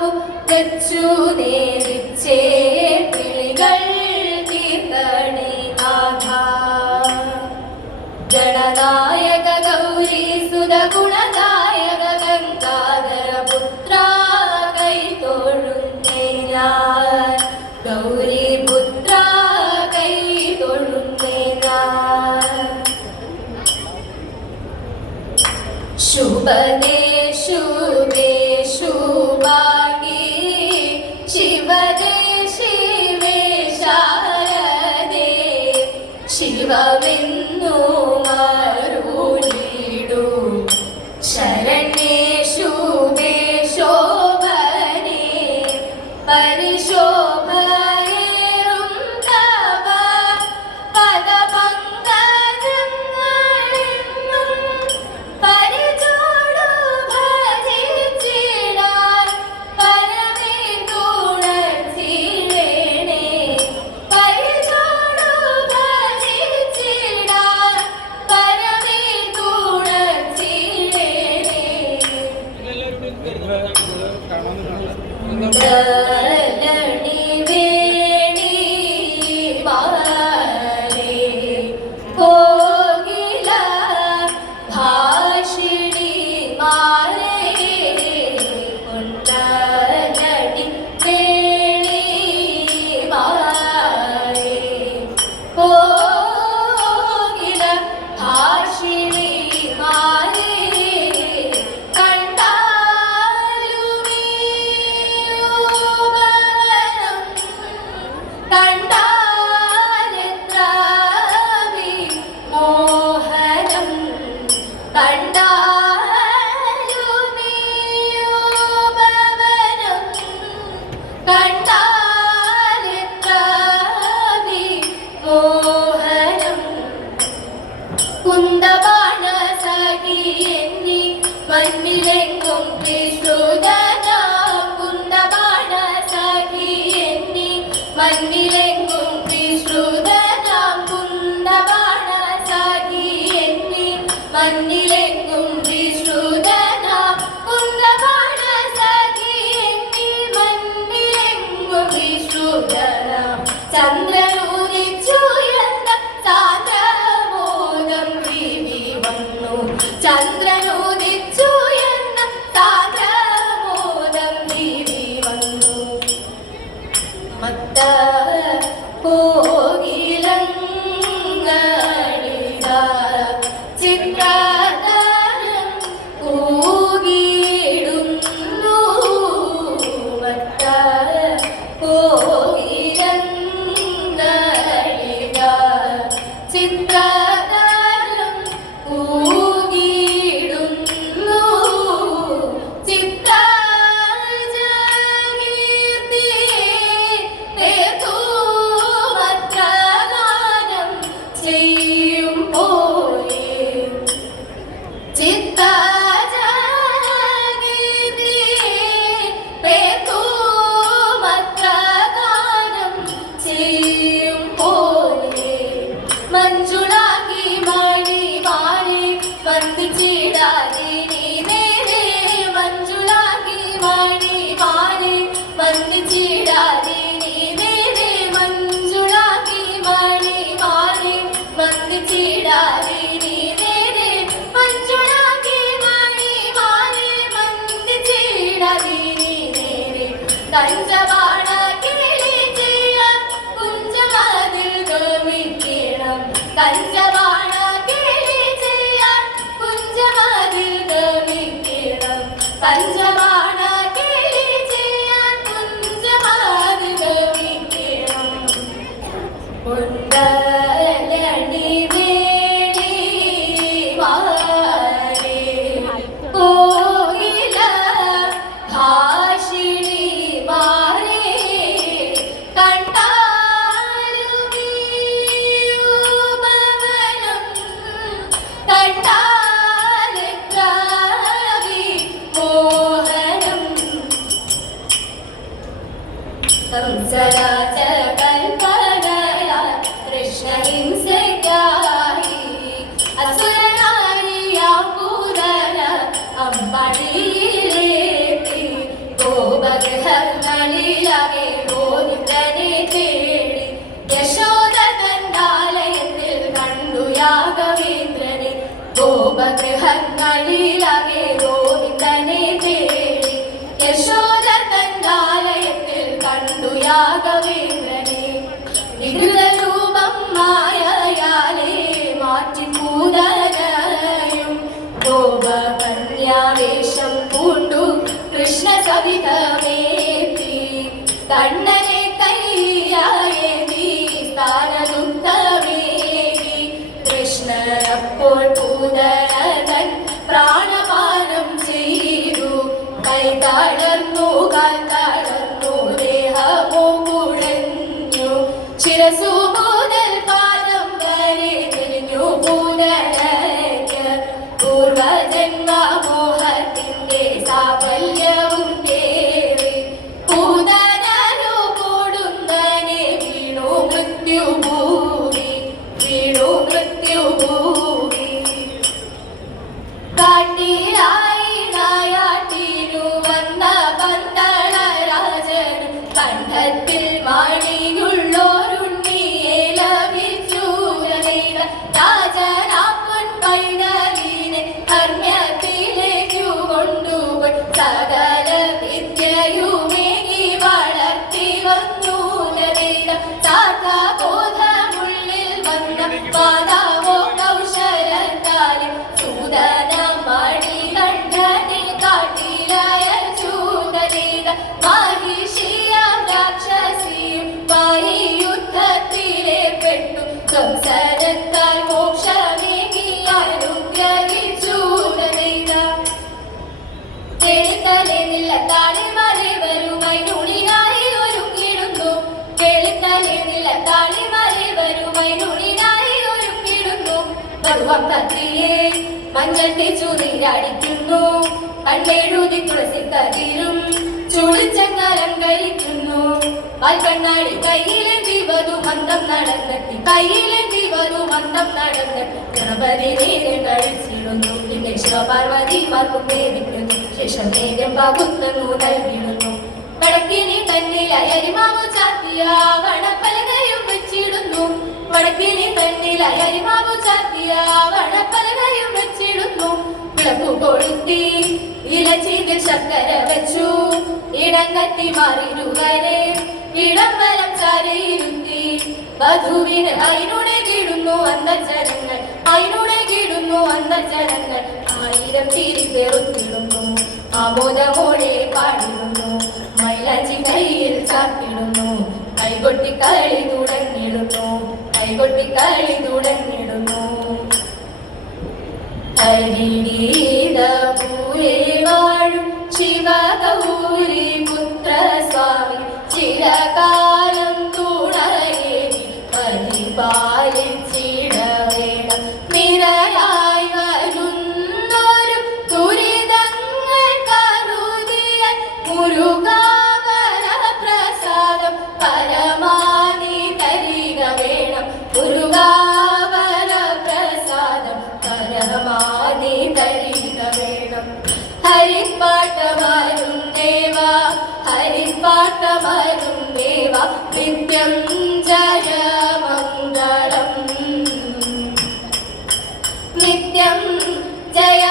സർവവും വെച്ചു നേരിച്ചേ വിളികൾ കീർത്തണേ നാഥ. ഗണനായക ഗൗരി സുത ഗുണദായക ഗംഗാധര പുത്ര കൈ തൊഴുന്നേ ഞാൻ. ഗൗരി പുത്ര കൈ തൊഴുന്നേ ഞാൻ. ശുഭദേ ശുഭേ ശുഭാംഗി ശിവദേ ശിവേ ശാരദേ ശിവമെന്നു മരുളിടൂ ശരണ്യേ ശുഭേ ശോഭനേ പരിശോഭയേറും തവ പദപങ്കജങ്ങളെന്നും പരിചോടു ഭജിച്ചിടാൻ പരമേ തുണച്ചിടേണേ. പരിചോടു ഭജിച്ചിടാൻ പരമേ തുണച്ചിടേണേ. ധരണി വേണി മാരേ കോകില ഭാഷിണി മാരേ കൊണ്ടടി വേണി മാരേ കോകില ഭാഷിണി മാരേ കുന്തബാണ സഖി എന്നി മണ്ണിലെങ്കും വിശ്രുതനാം. കുന്തബാണ സഖി എന്നി മണ്ണിലെങ്കും വിശ്രുതനാം. കുന്തബാണ സഖി എന്നി മണ്ണിലെങ്കും വിശ്രുതനാം. കുന്തബാണ സഖി എന്നി മണ്ണിലെങ്കും വിശ്രുതനാം. ചന്ദ്രനുദിച്ചുയർന്ന സാന്ദ്രമോദം വിധി വന്നു. ചന്ദ്രനുദിച്ചുയർന്ന സാന്ദ്രമോദം വിധി വന്നു. മത്ത കോകിലങ്ങളിത ചിത്രതരം കൂകിടുന്നു. മത്ത കോകിലങ്ങളിത ചിത്രതരം കൂകിടുന്നു. ചിത്രജകീർത്തിയെ തീർത്തുമത്രഗാനം ചെയ്യും പോലെ. ചിത്രജകീർത്തിയെ തീർത്തുമത്രഗാനം ചെയ്യും പോലെ. മഞ്ജുളാകി മണി മാറി വന്ദിച്ചിടാതെ നീ നേരെ. മഞ്ജുളാകി മണി മാറി വന്ദിച്ചിടാതെ നീ നേരെ. മഞ്ജുളാകി മണി മാറി വന്ദിച്ചിടാതെ നീ നേരെ. മഞ്ജുളാകി മണി മാറി വന്ദിച്ചിടാതെ നീ നേരെ. കഞ്ചവാണ കിളി ചെയ്യാൻ കുഞ്ചമതിൽ ഗമിക്കണം. കഞ്ചവാണ കിളി ചെയ്യാൻ കുഞ്ചമതിൽ ഗമിക്കണം. പഞ്ചവാണ കിളി ചെയ്യാൻ കുഞ്ചമതിൽ ഗമിക്കണം. കുണ്ടലണി വേണി മാരേ കോകില ഭാഷിണി മാരേ കണ്ടാലുമീയുപവനം കണ്ടാലെത്രാവി മോഹനം. കൽപ്പനയ കൃഷ്ണഹിംസയ്ക്കായി അസുരനാരിയാ പൂരന അമ്പടിയിലേത്തി ഗോപക ഗോപഗൃഹങ്ങളിലാകെ ഗോവിന്ദനെ തേടി യശോദ തന്നാലയത്തിൽ കണ്ടു രാഘവേന്ദ്രനെ ഗോപഗൃഹങ്ങളിലാകെ ഗോവിന്ദനെ തേടി യശോദ തന്നാലയത്തിൽ കണ്ടു രാഘവേന്ദ്രനെ വികൃതരൂപം മായയാലേ മാറ്റി പൂതനയും ഗോപകന്യാവേശം പൂണ്ടു കൃഷ്ണ സവിധമേത്തി കണ്ണനെ കൈയായേതി സ്ഥാനദുഃഖമേകി കൃഷ്ണനപ്പോൾ പൂതനതൻ പ്രാണപാനം ചെയ്തു കൈ തളർന്നു കാൽ തളർന്നു ദേഹമോ കുഴഞ്ഞു ശിരസു മുതൽ പാദം വരെ തിരിഞ്ഞു പൂതനയ്ക്ക് പൂർവജന്മമോഹത്തിന്റെ സാഫല്യവും കേറി പൂതനു കൂടുന്നനെ വീണു മൃത്യുഭൂമി കാട്ടിലായി നായാട്ടിനു വന്ന പന്തളരാജൻ കണ്ഠത്തിൽ മണിയുള്ളോരുണ്ണിയെ ലഭിച്ചു രാജനാപ്പൊൻ പൈതലിനെ കർമ്മത്തിലേക്കു കൊണ്ടുപോയി സകല വിദ്യയുമേകി വളർത്തി വന്നു ബോധമുള്ളിൽ വന്ന പാതാവോ കൗശലത്താലെ സൂദന മണികണ്ഠനെ കാട്ടിലയച്ചു മഹിഷിയാം രാക്ഷസിയും യുദ്ധത്തിലെ പെട്ടു സംസരത്താൽ മോക്ഷമേകി അനുഗ്രഹിച്ചു കേളിത്തലേന്നില്ല താളിമാരെ വരുമായി നുണിനായി ഒരുക്കിടുന്നു കേളിത്തലേന്നില്ല താളിമാരെ വരുമായി നുണിനായി ഒരുക്കിടുന്നു ഭഗവാൻ തത്രിയെ മഞ്ഞൾ തേച്ചു നീരാടിക്കുന്നു കണ്ണെഴുതി തുളസി കതിരും ചുളിച്ചങ്ങാരം കഴിക്കുന്നു വാൽക്കണ്ണാടി കയ്യിലെന്തി വധു മന്ദം നടന്നെത്തി കയ്യിലെന്തി വധു മന്ദം നടന്നെത്തി ഗണപതി നേരെ കഴിച്ചിടുന്നു പിന്നെ ശിവപാർവതിമാർക്കും വേദിക്കുന്നു ശേഷം നേരം പകുത്തന്നു നൽകിടുന്നു വടക്കിനി തന്നിലായി അരിമാവു ചാത്തിയ വടപ്പലകയും വെച്ചിടുന്നു വടക്കിനി തന്നിലായി അരിമാവു ചാത്തിയ വടപ്പലകയും വെച്ചിടുന്നു വിളക്കു കൊളുത്തി ഇലച്ചീതിൽ ശർക്കര വെച്ചു ഇടം കത്തി മാറിരുവരെ ഇടം വലം ചാരയിരുത്തി വധുവിന് അതിനൂടെ കിടുന്നു അന്തർജനങ്ങൾ അതിനൂടെ കിടുന്നു അന്തർജനങ്ങൾ 1000 ചിരി പേറുത്തിടുന്നു ആമോദമോടെ പാടിടുന്നു മൈലാഞ്ചി കയ്യിൽ ചാത്തിടുന്നു കൈകൊട്ടി കളി തുടങ്ങിടുന്നു കൈകൊട്ടി കളി തുടങ്ങിടുന്നു ഹരിഗീതപൂരേ വാഴും ശിവഗൗരി പുത്രസ്വാമി ചിരകാലം തുണയേകി പരിപാലിച്ചിടവേണം നിരയായി വരുന്നൊരു ദുരിതങ്ങൾ കരുതിയ മുരുകാവര പ്രസാദം പരമാനി തരിക വേണം മുരുകാവര പ്രസാദം പരമാനി തരിക വേണം ഹരിപ്പാട്ടമരും ദേവ ഹരിപ്പാട്ടമരും ദേവ നിത്യം ജയമംഗളം നിത്യം ജയ